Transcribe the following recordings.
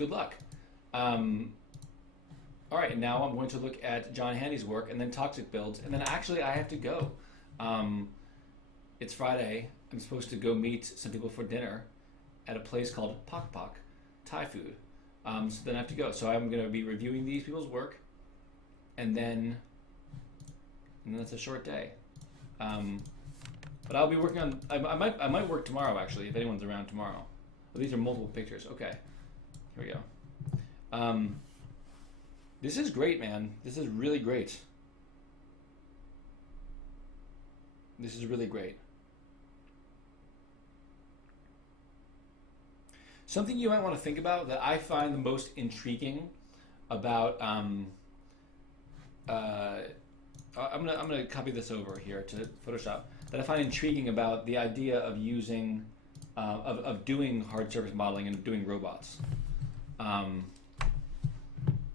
good luck. Um, all right, now I'm going to look at John Handy's work and then toxic builds, and then actually I have to go. Um, it's Friday. I'm supposed to go meet some people for dinner at a place called Pak Pak Thai food. So then I have to go. So I'm going to be reviewing these people's work, and then that's a short day. Um, but I'll be working on. I might work tomorrow actually if anyone's around tomorrow. Well, these are multiple pictures. Okay, here we go. Um, this is great, man. This is really great. This is really great. Something you might want to think about that I find the most intriguing about uh, I'm gonna copy this over here to Photoshop. That I find intriguing about the idea of using of doing hard surface modeling and doing robots, um,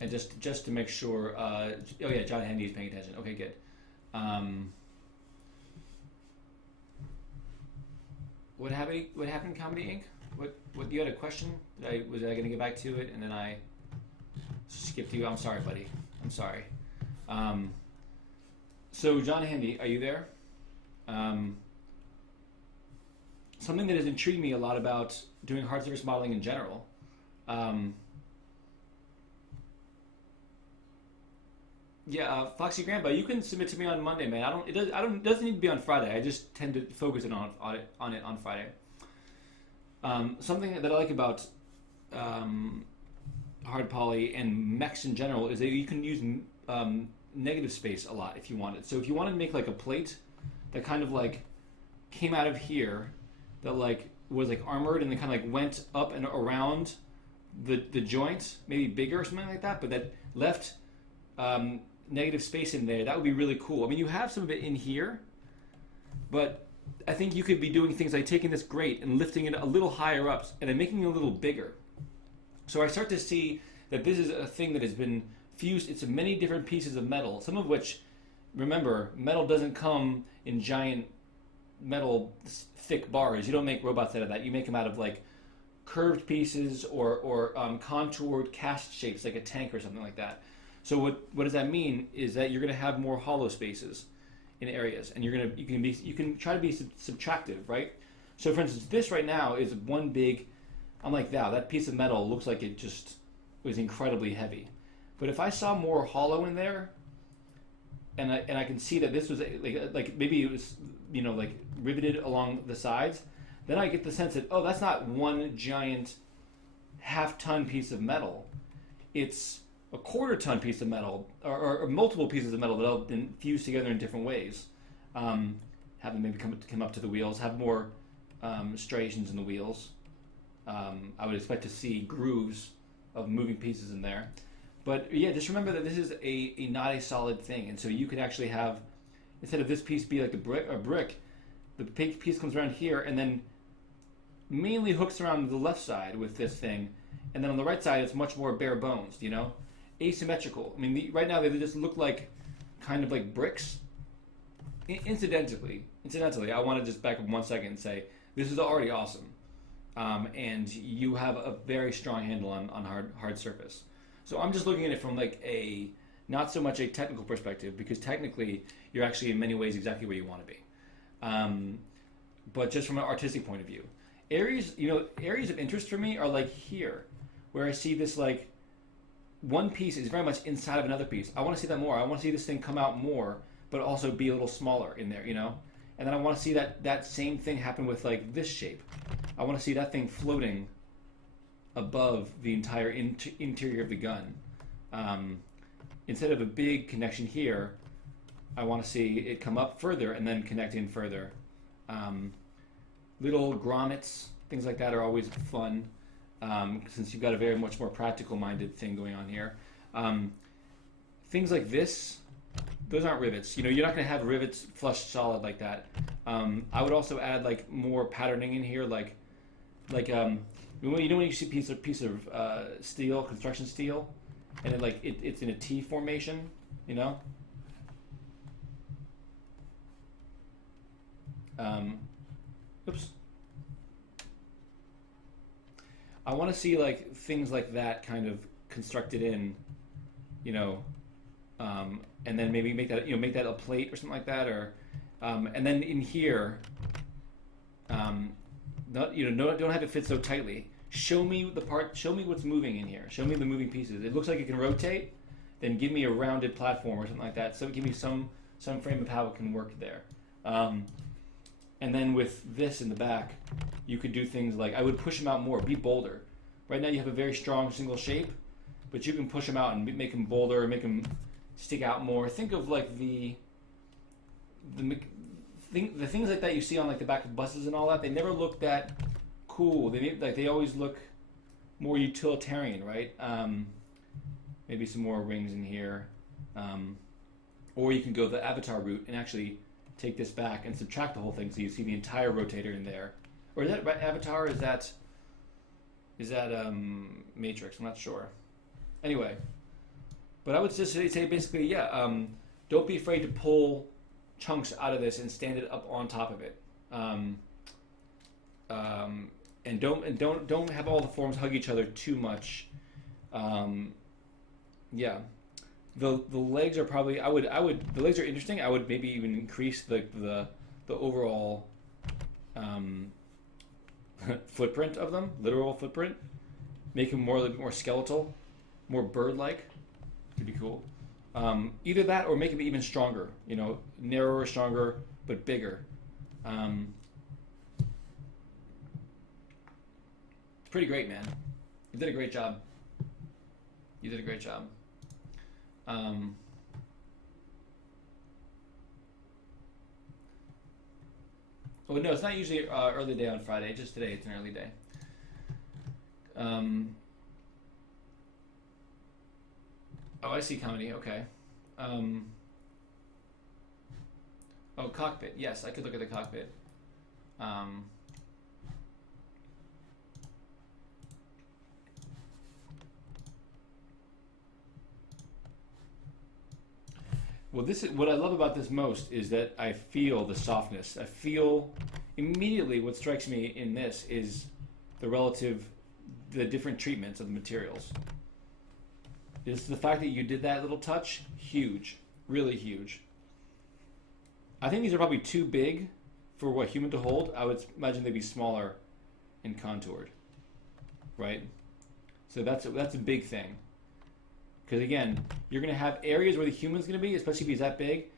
and just to make sure. Oh yeah, John Handy is paying attention. Okay, good. Um, What happened, Comedy Inc? What you had a question? Was I gonna get back to it and then I skipped you? I'm sorry, buddy. I'm sorry. Um, so John Handy, are you there? Um, Something that has intrigued me a lot about doing hard surface modeling in general. Um, yeah, Foxy Grandpa, you can submit to me on Monday, man. It doesn't need to be on Friday. I just tend to focus it on Friday. Something that I like about um, hard poly and mechs in general is that you can use negative space a lot if you wanted. So if you wanted to make like a plate that kind of like came out of here, that like was like armored and then kind of like went up and around the joint, maybe bigger or something like that, but that left negative space in there, that would be really cool. I mean, you have some of it in here, but I think you could be doing things like taking this grate and lifting it a little higher up and then making it a little bigger. So I start to see that this is a thing that has been fused into many different pieces of metal, some of which, remember, metal doesn't come in giant metal thick bars. You don't make robots out of that. You make them out of like curved pieces or contoured cast shapes like a tank or something like that. So what does that mean is that you're going to have more hollow spaces in areas, and you can try to be subtractive, right? So for instance, this right now is one big. I'm like, wow, that piece of metal looks like it just was incredibly heavy. But if I saw more hollow in there, and I can see that this was like maybe it was like riveted along the sides, then I get the sense that that's not one giant half-ton piece of metal. It's a quarter-ton piece of metal, or multiple pieces of metal that have been fused together in different ways. Have them maybe come up to the wheels, have more striations in the wheels. I would expect to see grooves of moving pieces in there. But yeah, just remember that this is a not a solid thing, and so you could actually have, instead of this piece be like a brick, the big piece comes around here and then mainly hooks around the left side with this thing, and then on the right side it's much more bare bones, asymmetrical. I mean, right now they just look like kind of like bricks. Incidentally, I want to just back up 1 second and say this is already awesome, and you have a very strong handle on hard surface. So I'm just looking at it from like a not so much a technical perspective, because technically you're actually in many ways exactly where you want to be, but just from an artistic point of view. Areas of interest for me are like here, where I see this like one piece is very much inside of another piece. I want to see that more. I want to see this thing come out more, but also be a little smaller in there, And then I want to see that same thing happen with like this shape. I want to see that thing floating above the entire interior of the gun. Instead of a big connection here, I want to see it come up further and then connect in further. Little grommets, things like that are always fun. Since you've got a very much more practical-minded thing going on here. Things like this, those aren't rivets. You're not going to have rivets flush solid like that. I would also add like more patterning in here, like when you see a piece of steel, construction steel, and it's in a T formation, Oops. I want to see like things like that kind of constructed in, you know, and then maybe make that, make that a plate or something like that, or and then in here, not, no, don't have it fit so tightly. Show me the part. Show me what's moving in here. Show me the moving pieces. It looks like it can rotate. Then give me a rounded platform or something like that. So give me some frame of how it can work there. And then with this in the back, you could do things like, I would push them out more. Be bolder. Right now you have a very strong single shape, but you can push them out and make them bolder, make them stick out more. Think of like the things like that you see on like the back of buses and all that. They never look that cool. They always look more utilitarian, right? Maybe some more rings in here, or you can go the Avatar route and actually take this back and subtract the whole thing, so you see the entire rotator in there. Or is that Avatar? Is that Matrix? I'm not sure. Anyway, but I would just say basically, yeah. Don't be afraid to pull chunks out of this and stand it up on top of it. And don't have all the forms hug each other too much. Yeah, the legs are probably the legs are interesting. I would maybe even increase the overall footprint of them, literal footprint. Make them a little bit more skeletal, more bird-like. Could be cool. Either that or make them even stronger. Narrower, stronger, but bigger. It's pretty great, man. You did a great job. You did a great job. Well, no, it's not usually early day on Friday. Just today, it's an early day. Oh, I see comedy. Okay. Oh, cockpit. Yes, I could look at the cockpit. Well, this is what I love about this most, is that I feel the softness. I feel immediately what strikes me in this is the different treatments of the materials. It's the fact that you did that little touch, huge, really huge. I think these are probably too big for what human to hold. I would imagine they'd be smaller and contoured, right? So that's a big thing. Because again, you're going to have areas where the human's going to be, especially if he's that big.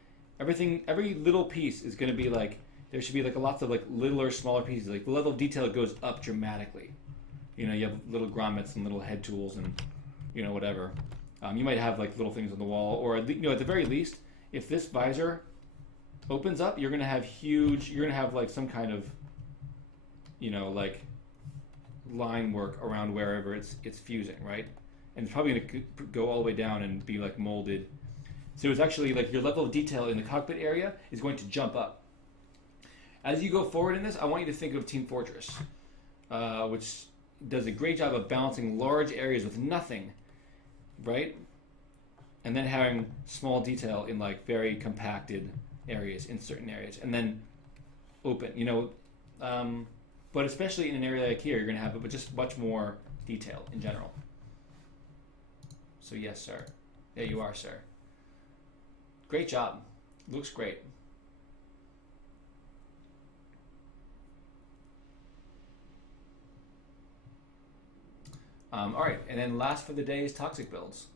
Every little piece is going to be like, there should be like lots of like littler, smaller pieces. Like the level of detail goes up dramatically. You have little grommets and little head tools and, whatever. You might have like little things on the wall, or at the very least, if this visor opens up, you're going to have like some kind of, like line work around wherever it's fusing, right? And it's probably going to go all the way down and be like molded. So it's actually like your level of detail in the cockpit area is going to jump up. As you go forward in this, I want you to think of Team Fortress, which does a great job of balancing large areas with nothing, right? And then having small detail in like very compacted areas in certain areas, and then open, but especially in an area like here, you're going to have just much more detail in general. So yes, sir. There you are, sir. Great job. Looks great. All right, and then last for the day is toxic builds.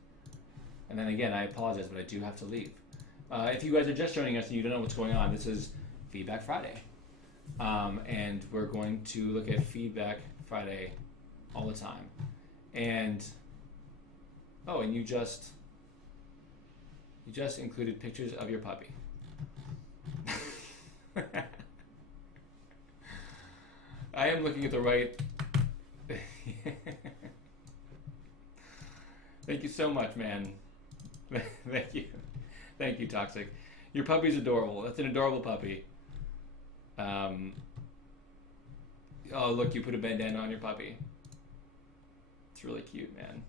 And then again, I apologize, but I do have to leave. If you guys are just joining us and you don't know what's going on, this is Feedback Friday. And we're going to look at Feedback Friday all the time. And and you just included pictures of your puppy. I am looking at the right. Thank you so much, man. Thank you, Toxic. Your puppy's adorable. That's an adorable puppy. Oh, look, you put a bandana on your puppy. It's really cute, man.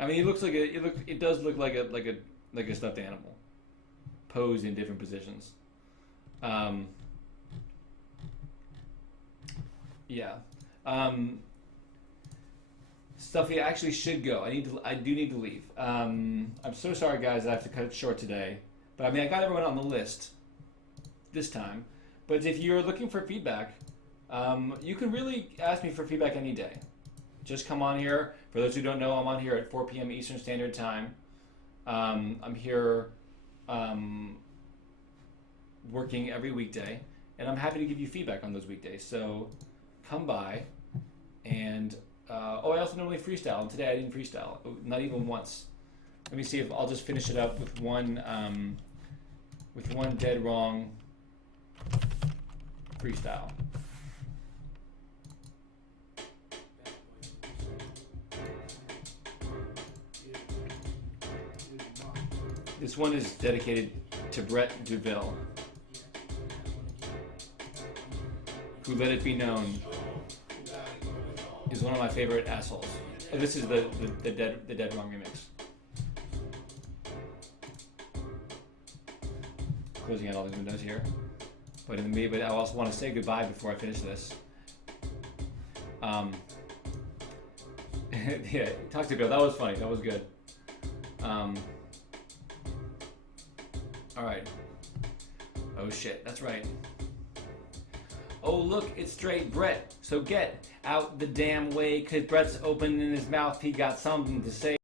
I mean, it does look like a stuffed animal, posed in different positions. Yeah. Stuffy actually should go. I do need to leave. I'm so sorry, guys. I have to cut it short today. But I mean, I got everyone on the list this time. But if you're looking for feedback, you can really ask me for feedback any day. Just come on here. For those who don't know, I'm on here at 4 p.m. Eastern Standard Time. I'm here working every weekday, and I'm happy to give you feedback on those weekdays. So come by, and I also normally freestyle, and today I didn't freestyle, not even once. Let me see if I'll just finish it up with one dead wrong freestyle. This one is dedicated to Brett Duville, who, let it be known, is one of my favorite assholes. Oh, this is the dead wrong remix. Closing out all these windows here, but I also want to say goodbye before I finish this. Yeah, talk to Bill. That was funny. That was good. All right. Oh shit, that's right. Oh look, it's straight Brett. So get out the damn way, 'cause Brett's opening his mouth. He got something to say.